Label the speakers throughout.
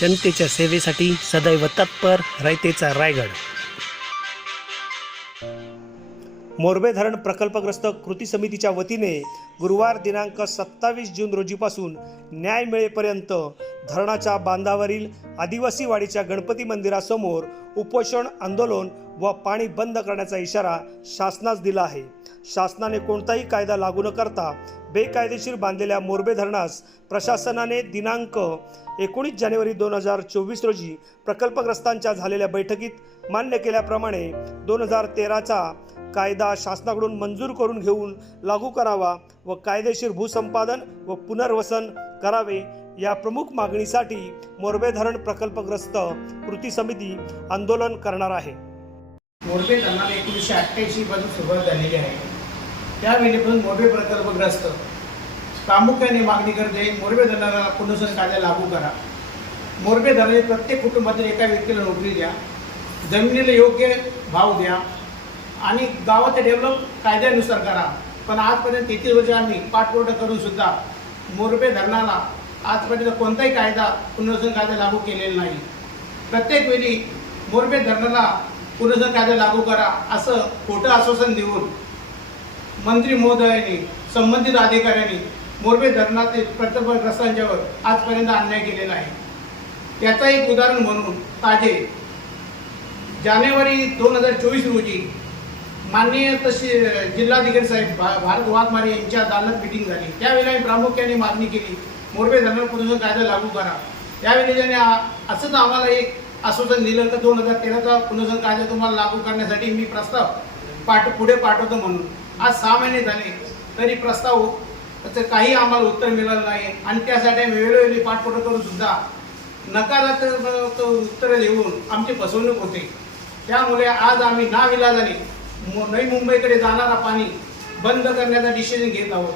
Speaker 1: जनतेच्या सेवेसाठी सदैव तत्पर रयतेचा रायगड. मोरबे धरण प्रकल्पग्रस्त कृती समितीच्या वतीने गुरुवार दिनांक सत्तावीस जून रोजीपासून न्याय मिळेपर्यंत धरणाच्या बांधावरील आदिवासी वाडीच्या गणपती मंदिरासमोर उपोषण आंदोलन व पाणी बंद करण्याचा इशारा शासनास दिला आहे. शासनाने कोणताही कायदा लागू न करता बेकायदेशीर बांधलेल्या मोरबे धरणास प्रशासनाने दिनांक एकोणीस जानेवारी दोन हजार चोवीस रोजी प्रकल्पग्रस्तांच्या झालेल्या बैठकीत मान्य केल्याप्रमाणे दोन हजार तेराचा कायदा शासनाकडून मंजूर करून घेऊन लागू करावा व कायदेशीर भूसंपादन व पुनर्वसन करावे या प्रमुख मागणीसाठी मोरबे धरण प्रकल्पग्रस्त कृती समिती आंदोलन करणार आहे.
Speaker 2: मोरबे धरणाला एकोणीसशे अठ्ठ्याऐंशी पासून सुरुवात झालेली आहे. त्यावेळेपासून मोरबे प्रकल्पग्रस्त. प्रामुख्याने मागणी करते मोरबे धरणाला पुनर्वसन कायदा लागू करा. मोरबे धरणाने प्रत्येक कुटुंबातील एका व्यक्तीला नोकरी द्या. जमिनीला योग्य भाव द्या. आणि गावाचे डेव्हलप कायद्यानुसार करा. पण आजपर्यंत तेहतीस वर्ष आम्ही पाठपुरावा करूनसुद्धा मोरबे धरणाला आजपर्यंत कोणताही कायदा पुनर्वसन कायदा लागू केलेला नाही. प्रत्येक वेळी मोरबे धरणाला पुनर्वसन कायदा लागू करा असं खोटं आश्वासन देऊन मंत्री महोदयांनी संबंधित अधिकाऱ्यांनी मोरबे धरणातील प्रकल्पग्रस्तांच्यावर आजपर्यंत अन्याय केलेला आहे. याचा एक उदाहरण म्हणून ताजे जानेवारी दोन हजार चोवीस रोजी माननीय तसे जिल्हाधिकारी साहेब भा भारत वाघमारे यांच्या दालनात मिटिंग झाली. त्यावेळी आम्ही प्रामुख्याने मागणी केली मोरबे धरण प्रदूषण कायदा लागू करा. त्यावेळी त्याने असंच आम्हाला एक आश्वासन दिलं तर दोन हजार तेराचा पुनर्सन कायदा तुम्हाला लागू करण्यासाठी मी प्रस्ताव पाठ पुढे पाठवतो म्हणून. आज सहा महिने झाले तरी प्रस्ताव त्याचं काही आम्हाला उत्तर मिळालं नाही. आणि त्यासाठी आम्ही वेळोवेळी पाठपुरावा करून सुद्धा नकारात्मक उत्तरं देऊन आमची फसवणूक होते. त्यामुळे आज आम्ही नाविलाजाने मु- नवी मुंबईकडे जाणारा पाणी बंद करण्याचा डिसिजन घेत आहोत.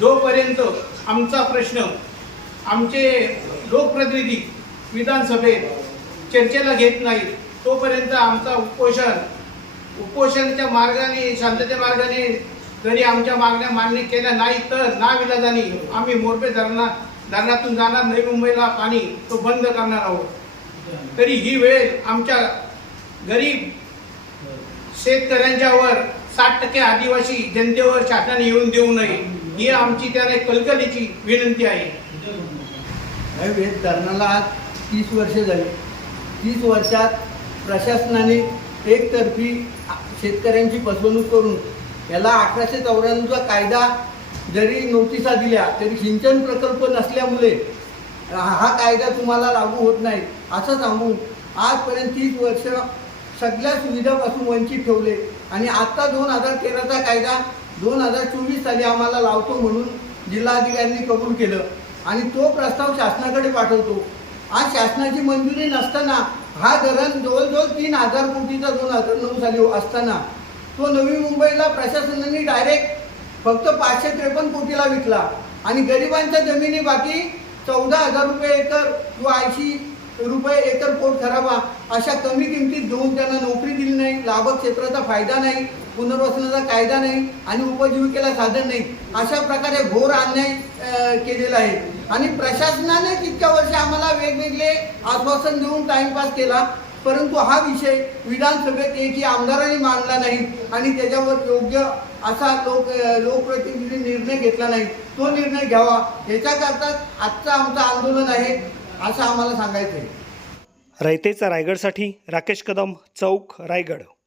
Speaker 2: जोपर्यंत आमचा प्रश्न आमचे लोकप्रतिनिधी विधानसभेत चर्चेला घेत नाही तोपर्यंत आमचा उपोषण उपोषणच्या मार्गाने शांततेच्या मार्गाने जरी आमच्या मागण्या मान्य केल्या नाही तर नाविलाजाने आम्ही मोरबे धरणा धरणातून जाणार नवी मुंबईला. पाणी तो बंद करणार आहोत. तरी ही वेळ आमच्या गरीब शेतकऱ्यांच्यावर साठ टक्के आदिवासी जनतेवर शासनाने येऊन देऊ नये ही आमची त्याने कलकलीची विनंती आहे.
Speaker 3: हे धरणाला आज तीस वर्ष झाली. तीस वर्षात प्रशासनाने एकतर्फी शेतकऱ्यांची फसवणूक करून याला अठराशे चौऱ्याण्णवचा कायदा जरी नोटिसा दिल्या तरी सिंचन प्रकल्प नसल्यामुळे हा कायदा तुम्हाला लागू होत नाही असं सांगून आजपर्यंत तीस वर्ष सगळ्या सुविधापासून वंचित ठेवले. आणि आत्ता दोन हजार तेराचा कायदा दोन हजार चोवीस साली आम्हाला लावतो म्हणून जिल्हाधिकाऱ्यांनी कबूल केलं. आणि तो प्रस्ताव शासनाकडे पाठवतो. आज शासनाची मंजुरी नसताना हा धरण जवळजवळ तीन हजार कोटीचा दोन हजार नऊ साली असताना तो नवी मुंबईला प्रशासनाने डायरेक्ट फक्त पाचशे त्रेपन्न कोटीला विकला आणि गरिबांच्या जमिनी बाकी चौदा हजार रुपये एकर किंवा ऐंशी रुपये एकर पोट ठरावा अशा कमी किमतीत देऊन त्यांना नोकरी दिली नाही लाभक क्षेत्राचा फायदा नाही पुनर्वसनाचा कायदा नाही आणि उपजीविकेला साधन नाही अशा प्रकारे घोर अन्याय केलेला आहे. आणि प्रशासनाने तितक्या वर्षी आम्हाला वेगवेगळे आश्वासन देऊन टाइमपास केला. परंतु हा विषय विधानसभेत एकही आमदारांनी मांडला नाही आणि त्याच्यावर योग्य असा लोक लोकप्रतिनिधी निर्णय घेतला नाही. तो निर्णय घ्यावा याच्याकरता आजचं आमचं आंदोलन आहे असं आम्हाला सांगायचं आहे
Speaker 1: रयतेचा रायगडसाठी राकेश कदम चौक रायगड.